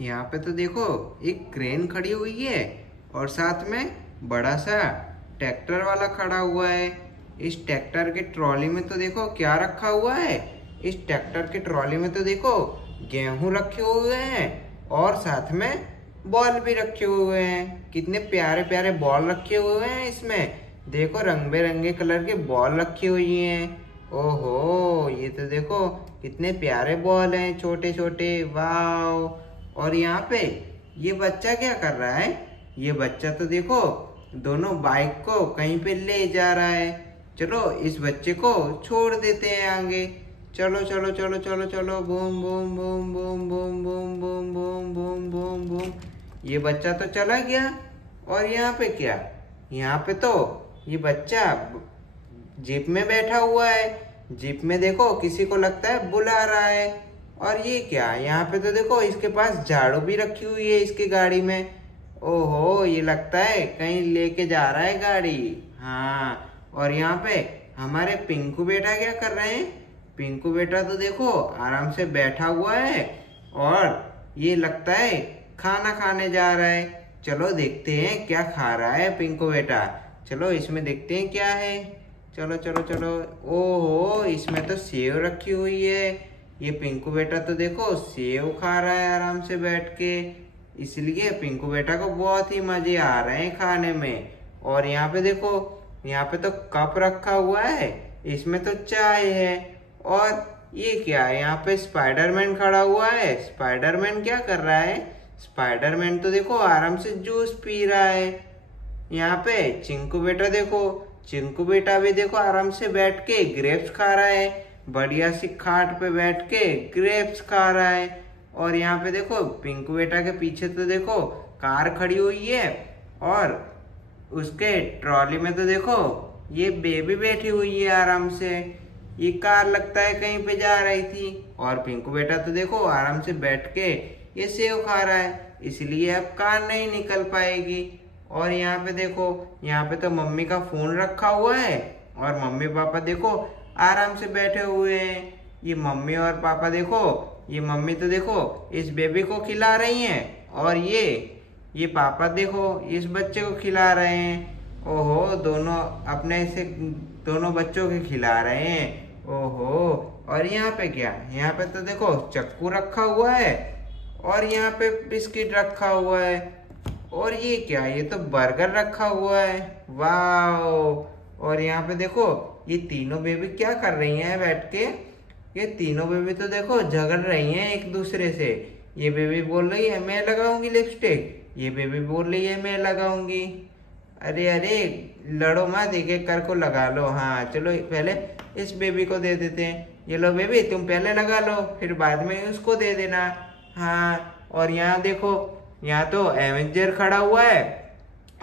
यहाँ पे तो देखो एक क्रेन खड़ी हुई है और साथ में बड़ा सा ट्रैक्टर वाला खड़ा हुआ है। इस ट्रैक्टर के ट्रॉली में तो देखो क्या रखा हुआ है। इस ट्रैक्टर के ट्रॉली में तो देखो गेहूं रखे हुए हैं और साथ में बॉल भी रखे हुए हैं। कितने प्यारे प्यारे बॉल रखे हुए हैं इसमें। देखो रंग बिरंगे कलर के बॉल रखी हुई हैं। ओहो, ये तो देखो कितने प्यारे बॉल हैं, छोटे छोटे। वाह। और यहाँ पे ये बच्चा क्या कर रहा है। ये बच्चा तो देखो दोनों बाइक को कहीं पे ले जा रहा है। चलो इस बच्चे को छोड़ देते हैं आगे। चलो चलो चलो चलो चलो, boom boom boom boom boom boom boom boom boom boom boom. ये बच्चा तो चला गया। और यहाँ पे क्या, यहाँ पे तो ये बच्चा जीप में बैठा हुआ है। जीप में देखो किसी को लगता है बुला रहा है। और ये क्या, यहाँ पे तो देखो इसके पास झाड़ू भी रखी हुई है इसकी गाड़ी में। ओहो, ये लगता है कहीं लेके जा रहा है गाड़ी। हाँ, और यहाँ पे हमारे पिंकू बेटा क्या कर रहे हैं। पिंकू बेटा तो देखो आराम से बैठा हुआ है और ये लगता है खाना खाने जा रहा है। चलो देखते हैं क्या खा रहा है पिंकू बेटा। चलो इसमें देखते हैं क्या है। चलो चलो चलो। ओहो, इसमें तो सेव रखी हुई है। ये पिंकू बेटा तो देखो सेव खा रहा है आराम से बैठ के। इसलिए पिंकू बेटा को बहुत ही मजे आ रहे हैं खाने में। और यहाँ पे देखो, यहाँ पे तो कप रखा हुआ है, इसमें तो चाय है। और ये क्या है, यहाँ पे स्पाइडरमैन खड़ा हुआ है। स्पाइडरमैन क्या कर रहा है। स्पाइडरमैन तो देखो आराम से जूस पी रहा है। यहाँ पे चिंकू बेटा देखो, चिंकू बेटा भी देखो आराम से बैठ के ग्रेप्स खा रहा है। बढ़िया सी खाट पे बैठ के ग्रेप्स खा रहा है। और यहाँ पे देखो पिंकू बेटा के पीछे तो देखो कार खड़ी हुई है और उसके ट्रॉली में तो देखो ये बेबी बैठी हुई है आराम से। ये कार लगता है कहीं पे जा रही थी। और पिंकू बेटा तो देखो आराम से बैठ के ये सेव खा रहा है, इसलिए अब कार नहीं निकल पाएगी। और यहाँ पे देखो, यहाँ पे तो मम्मी का फोन रखा हुआ है और मम्मी पापा देखो आराम से बैठे हुए हैं। ये मम्मी और पापा देखो, ये मम्मी तो देखो इस बेबी को खिला रही हैं और ये पापा देखो इस बच्चे को खिला रहे हैं। ओहो, दोनों अपने से दोनों बच्चों के खिला रहे हैं। ओहो, और यहाँ पे क्या, यहाँ पे तो देखो चक्कू रखा हुआ है और यहाँ पे बिस्किट रखा हुआ है। और ये क्या, ये तो बर्गर रखा हुआ है। वाह। और यहाँ पे देखो ये तीनों बेबी क्या कर रही हैं बैठ के। ये तीनों बेबी तो देखो झगड़ रही हैं एक दूसरे से। ये बेबी बोल रही है मैं लगाऊंगी लिपस्टिक, ये बेबी बोल रही है मैं लगाऊंगी। अरे अरे, लड़ो मत, एक एक कर को लगा लो। हाँ चलो, पहले इस बेबी को दे देते हैं। ये लो बेबी, तुम पहले लगा लो, फिर बाद में उसको दे देना। हाँ, और यहाँ देखो, यहाँ तो एवेंजर खड़ा हुआ है।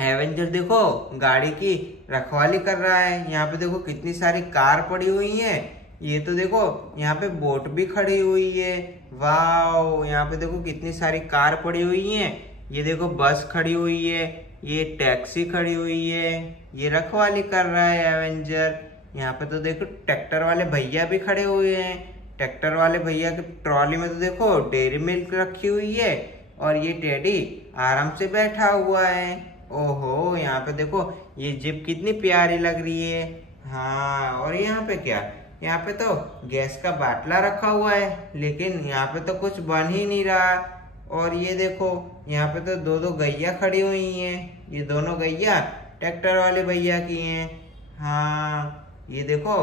एवेंजर देखो गाड़ी की रखवाली कर रहा है। यहाँ पे देखो कितनी सारी कार पड़ी हुई हैं। ये तो देखो यहाँ पे बोट भी खड़ी हुई है। वाह, यहाँ पे देखो कितनी सारी कार पड़ी हुई हैं। ये देखो बस खड़ी हुई है, ये टैक्सी खड़ी हुई है। ये रखवाली कर रहा है एवेंजर। यहाँ पे तो देखो ट्रैक्टर वाले भैया भी खड़े हुए हैं। ट्रैक्टर वाले भैया के ट्रॉली में तो देखो डेयरी मिल्क रखी हुई है और ये टेडी आराम से बैठा हुआ है। ओहो, यहाँ पे देखो ये जीप कितनी प्यारी लग रही है। हाँ, और यहाँ पे क्या, यहाँ पे तो गैस का बाटला रखा हुआ है, लेकिन यहाँ पे तो कुछ बन ही नहीं रहा। और ये देखो यहाँ पे तो दो दो गैया खड़ी हुई हैं। ये दोनों गैया ट्रैक्टर वाले भैया की हैं। हाँ, ये देखो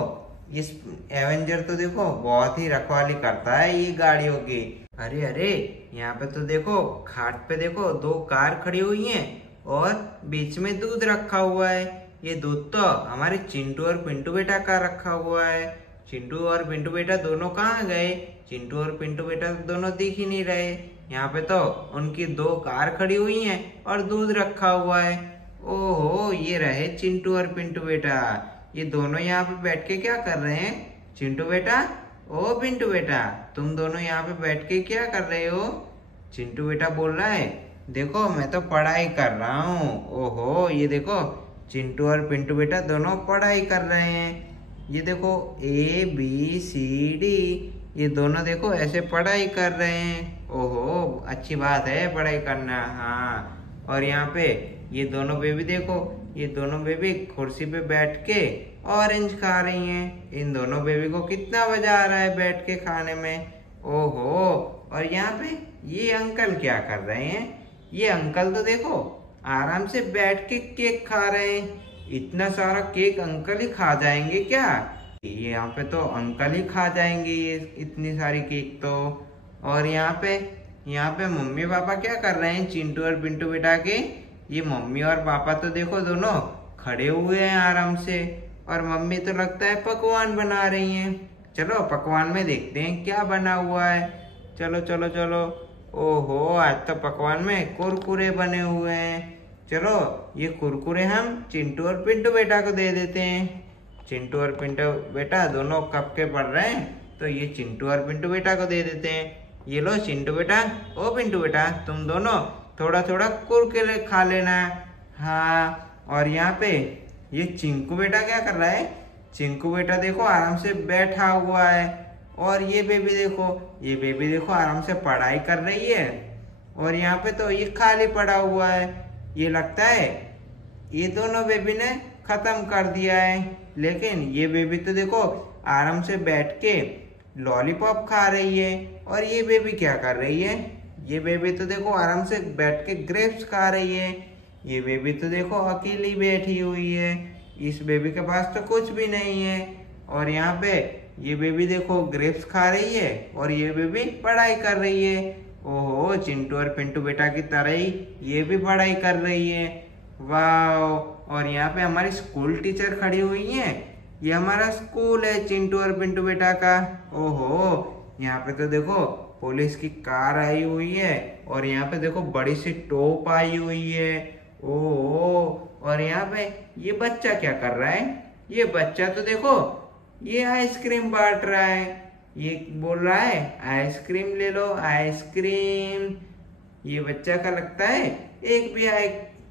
इस एवेंजर तो देखो बहुत ही रखवाली करता है ये गाड़ियों की। अरे अरे, यहाँ पे तो देखो खाट पे देखो दो कार खड़ी हुई हैं और बीच में दूध रखा हुआ है। ये दूध तो हमारे चिंटू और पिंटू बेटा का रखा हुआ है। चिंटू और पिंटू बेटा दोनों कहाँ गए। चिंटू और पिंटू बेटा दोनों दिख ही नहीं रहे। यहाँ पे तो उनकी दो कार खड़ी हुई हैं और दूध रखा हुआ है। ओहो, ये रहे चिंटू और पिंटू बेटा। ये दोनों यहाँ पे बैठ के क्या कर रहे हैं। चिंटू बेटा, ओ पिंटू बेटा, तुम दोनों यहाँ पे बैठ के क्या कर रहे हो। चिंटू बेटा बोल रहा है देखो मैं तो पढ़ाई कर रहा हूँ। ओहो, ये देखो चिंटू और पिंटू बेटा दोनों पढ़ाई कर रहे हैं। ये देखो A B C D, ये दोनों देखो ऐसे पढ़ाई कर रहे हैं। ओहो, अच्छी बात है पढ़ाई करना। हाँ, और यहाँ पे ये दोनों बेबी देखो, ये दोनों बेबी कुर्सी पे बैठ के ऑरेंज खा रही हैं। इन दोनों बेबी को कितना मजा आ रहा है बैठ के खाने में। ओहो, और यहाँ पे ये अंकल क्या कर रहे हैं? ये अंकल तो देखो आराम से बैठ के केक खा रहे हैं। इतना सारा केक अंकल ही खा जाएंगे क्या? ये यहाँ पे तो अंकल ही खा जाएंगे ये इतनी सारी केक तो। और यहाँ पे मम्मी पापा क्या कर रहे हैं? चिंटू और पिंटू बिठा के। ये मम्मी और पापा तो देखो दोनों खड़े हुए हैं आराम से, और मम्मी तो लगता है पकवान बना रही हैं। चलो पकवान में देखते हैं क्या बना हुआ है। चलो चलो चलो। ओहो, आज तो पकवान में कुरकुरे बने हुए हैं। चलो ये कुरकुरे हम चिंटू और पिंटू बेटा को दे देते हैं। चिंटू और पिंटू बेटा दोनों कब के पढ़ रहे हैं, तो ये चिंटू और पिंटू बेटा को दे देते हैं। ये लो चिंटू बेटा, ओ पिंटू बेटा, तुम दोनों थोड़ा थोड़ा कुरकुरे खा लेना। हाँ, और यहाँ पे ये चिंकू बेटा क्या कर रहा है? चिंकू बेटा देखो आराम से बैठा हुआ है। और ये बेबी देखो, ये बेबी देखो आराम से पढ़ाई कर रही है। और यहाँ पे तो ये खाली पड़ा हुआ है। ये लगता है ये दोनों बेबी ने खत्म कर दिया है। लेकिन ये बेबी तो देखो आराम से बैठ के लॉलीपॉप खा रही है। और ये बेबी क्या कर रही है? ये बेबी तो देखो आराम से बैठ के ग्रेप्स खा रही है। ये बेबी तो देखो अकेली बैठी हुई है। इस बेबी के पास तो कुछ भी नहीं है। और यहाँ पे ये बेबी देखो ग्रेप्स खा रही है, और ये बेबी पढ़ाई कर रही है। ओहो, चिंटू और पिंटू बेटा की तरह ही ये भी पढ़ाई कर रही है। वाह, और यहाँ पे हमारी स्कूल टीचर खड़ी हुई है। ये हमारा स्कूल है चिंटू और पिंटू बेटा का। ओहो, यहाँ पे तो देखो पुलिस की कार आई हुई है, और यहाँ पे देखो बड़ी सी टोप आई हुई है। ओहो, और यहाँ पे ये बच्चा क्या कर रहा है? ये बच्चा तो देखो ये आइसक्रीम बांट रहा है। ये बोल रहा है आइसक्रीम ले लो, आइसक्रीम। ये बच्चा का लगता है एक भी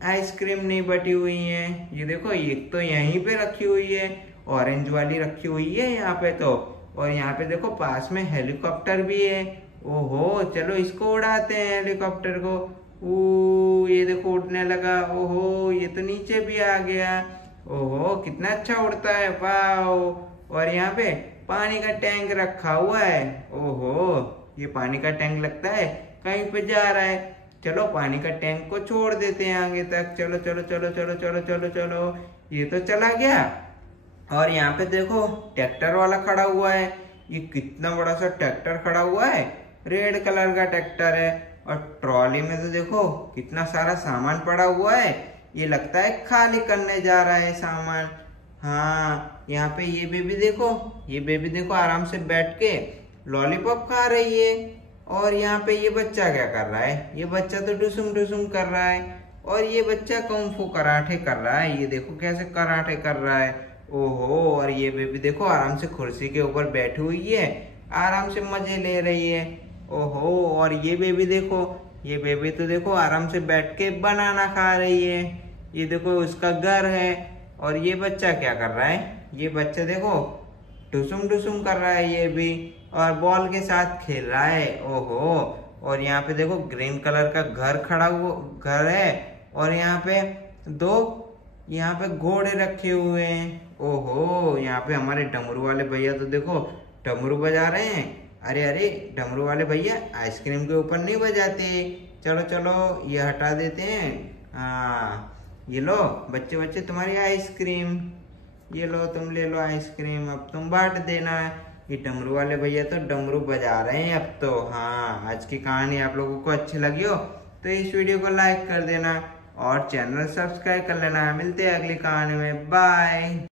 आइसक्रीम नहीं बटी हुई है। ये देखो एक तो यहीं पे रखी हुई है, ऑरेंज वाली रखी हुई है यहाँ पे तो। और यहाँ पे देखो पास में हेलीकॉप्टर भी है। ओहो, चलो इसको उड़ाते हैं हेलीकॉप्टर को। ये देखो उड़ने लगा। ओहो, ये तो नीचे भी आ गया। ओहो, कितना अच्छा उड़ता है, वाह। और यहाँ पे पानी का टैंक रखा हुआ है। ओहो, ये पानी का टैंक लगता है कहीं पे जा रहा है। चलो पानी का टैंक को छोड़ देते हैं आगे तक। चलो चलो चलो चलो चलो चलो चलो। ये तो चला गया। और यहाँ पे देखो ट्रैक्टर वाला खड़ा हुआ है। ये कितना बड़ा सा ट्रैक्टर खड़ा हुआ है, रेड कलर का ट्रैक्टर है। और ट्रॉली में तो देखो कितना सारा सामान पड़ा हुआ है। ये लगता है खाली करने जा रहा है सामान। हाँ, यहाँ पे ये बेबी देखो, ये बेबी देखो आराम से बैठ के लॉलीपॉप खा रही है। और यहाँ पे ये बच्चा क्या कर रहा है? ये बच्चा तो डुसुम डुसुम कर रहा है। और ये बच्चा कुंफू कराटे कर रहा है। ये देखो कैसे कराटे कर रहा है। ओहो, और ये बेबी देखो आराम से कुर्सी के ऊपर बैठी हुई है, आराम से मजे ले रही है। ओहो, और ये बेबी देखो, ये बेबी तो देखो आराम से बैठ के बनाना खा रही है। ये देखो उसका घर है। और ये बच्चा क्या कर रहा है? ये बच्चा देखो डुसुम डुसुम कर रहा है ये भी, और बॉल के साथ खेल रहा है। ओहो, और यहाँ पे देखो ग्रीन कलर का घर खड़ा हुआ घर है। और यहाँ पे यहाँ पे घोड़े रखे हुए हैं। ओहो, यहाँ पे हमारे डमरू वाले भैया तो देखो डमरू बजा रहे हैं। अरे अरे, डमरू वाले भैया आइसक्रीम के ऊपर नहीं बजाते। चलो चलो ये हटा देते हैं। हाँ, ये लो बच्चे बच्चे तुम्हारी आइसक्रीम। ये लो, तुम ले लो आइसक्रीम, अब तुम बांट देना। ये डमरू वाले भैया तो डमरू बजा रहे हैं अब तो। हाँ, आज की कहानी आप लोगों को अच्छी लगी हो तो इस वीडियो को लाइक कर देना और चैनल सब्सक्राइब कर लेना। मिलते हैं अगली कहानी में, बाय।